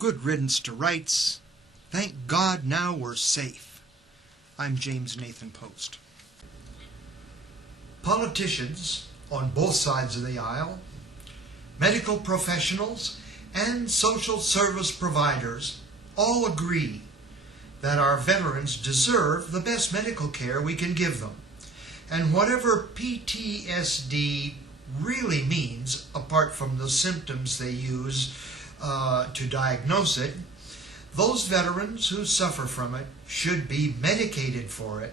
Good riddance to rights. Thank God now we're safe. I'm James Nathan Post. Politicians on both sides of the aisle, medical professionals, and social service providers all agree that our veterans deserve the best medical care we can give them. And whatever PTSD really means, apart from the symptoms they use to diagnose it, those veterans who suffer from it should be medicated for it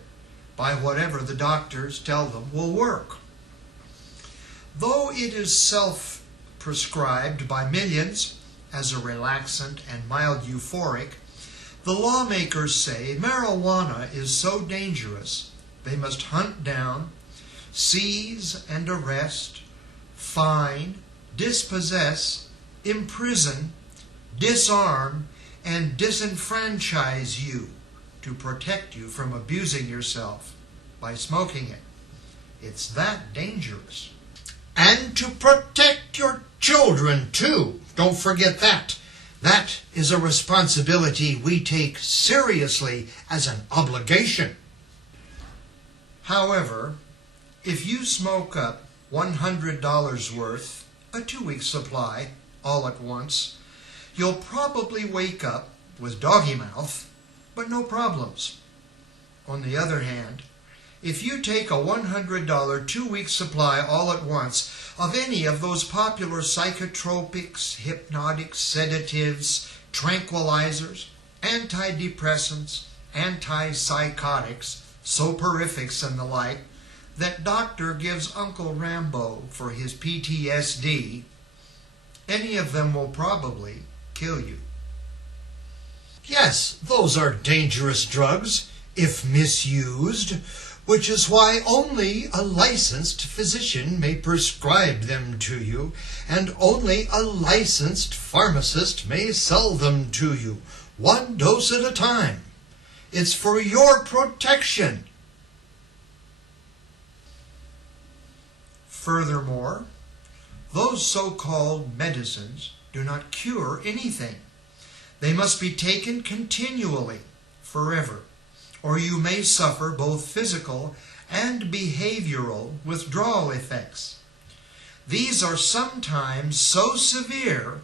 by whatever the doctors tell them will work. Though it is self-prescribed by millions as a relaxant and mild euphoric, the lawmakers say marijuana is so dangerous they must hunt down, seize and arrest, fine, dispossess, imprison, disarm, and disenfranchise you to protect you from abusing yourself by smoking it. It's that dangerous. And to protect your children, too. Don't forget that. That is a responsibility we take seriously as an obligation. However, if you smoke up $100 worth, a 2-week supply, all at once, you'll probably wake up with doggy mouth, but no problems. On the other hand, if you take a $100 2-week supply all at once of any of those popular psychotropics, hypnotics, sedatives, tranquilizers, antidepressants, antipsychotics, soporifics, and the like, that doctor gives Uncle Rambo for his PTSD, any of them will probably kill you. Yes, those are dangerous drugs, if misused, which is why only a licensed physician may prescribe them to you, and only a licensed pharmacist may sell them to you, 1 dose at a time. It's for your protection. Furthermore, those so-called medicines do not cure anything. They must be taken continually, forever, or you may suffer both physical and behavioral withdrawal effects. These are sometimes so severe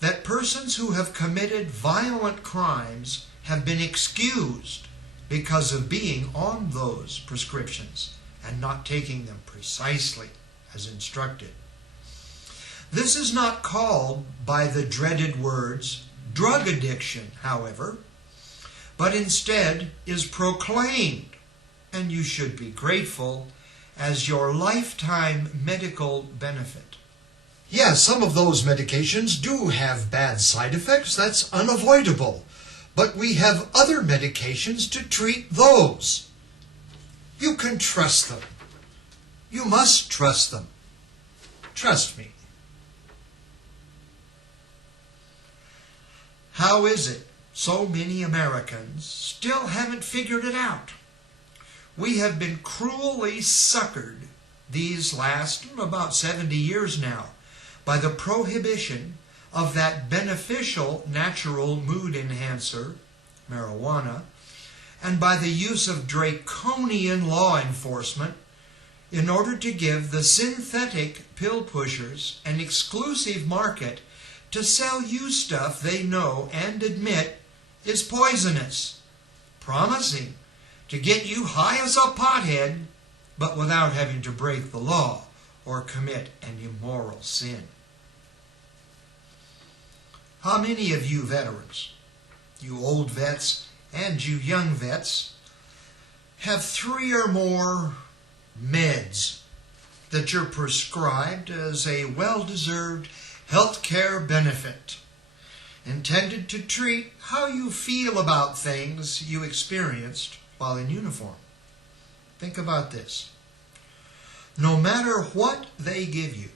that persons who have committed violent crimes have been excused because of being on those prescriptions and not taking them precisely as instructed. This is not called by the dreaded words drug addiction, however, but instead is proclaimed, and you should be grateful, as your lifetime medical benefit. Yes, some of those medications do have bad side effects, that's unavoidable, but we have other medications to treat those. You can trust them. You must trust them. Trust me. How is it so many Americans still haven't figured it out? We have been cruelly suckered these last about 70 years now by the prohibition of that beneficial natural mood enhancer, marijuana, and by the use of draconian law enforcement in order to give the synthetic pill pushers an exclusive market to sell you stuff they know and admit is poisonous, promising to get you high as a pothead, but without having to break the law or commit an immoral sin. How many of you veterans, you old vets and you young vets, have 3 or more meds that you're prescribed as a well-deserved health care benefit, intended to treat how you feel about things you experienced while in uniform? Think about this. No matter what they give you,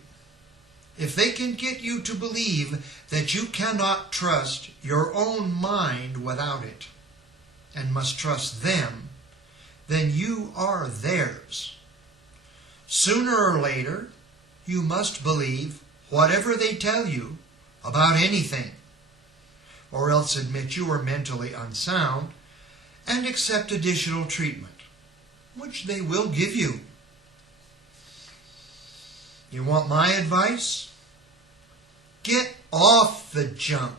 if they can get you to believe that you cannot trust your own mind without it, and must trust them, then you are theirs. Sooner or later, you must believe whatever they tell you about anything. or else admit you are mentally unsound, and accept additional treatment, which they will give you. You want my advice? Get off the junk,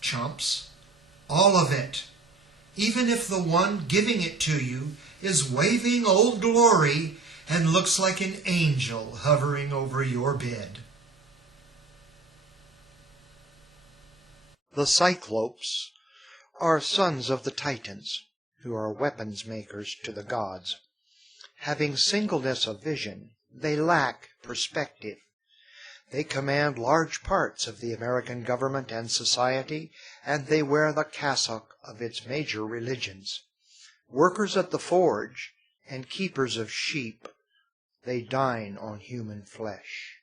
chumps. All of it. Even if the one giving it to you is waving Old Glory and looks like an angel hovering over your bed. The Cyclopes are sons of the Titans, who are weapons makers to the gods. Having singleness of vision, they lack perspective. They command large parts of the American government and society, and they wear the cassock of its major religions. Workers at the forge and keepers of sheep, they dine on human flesh.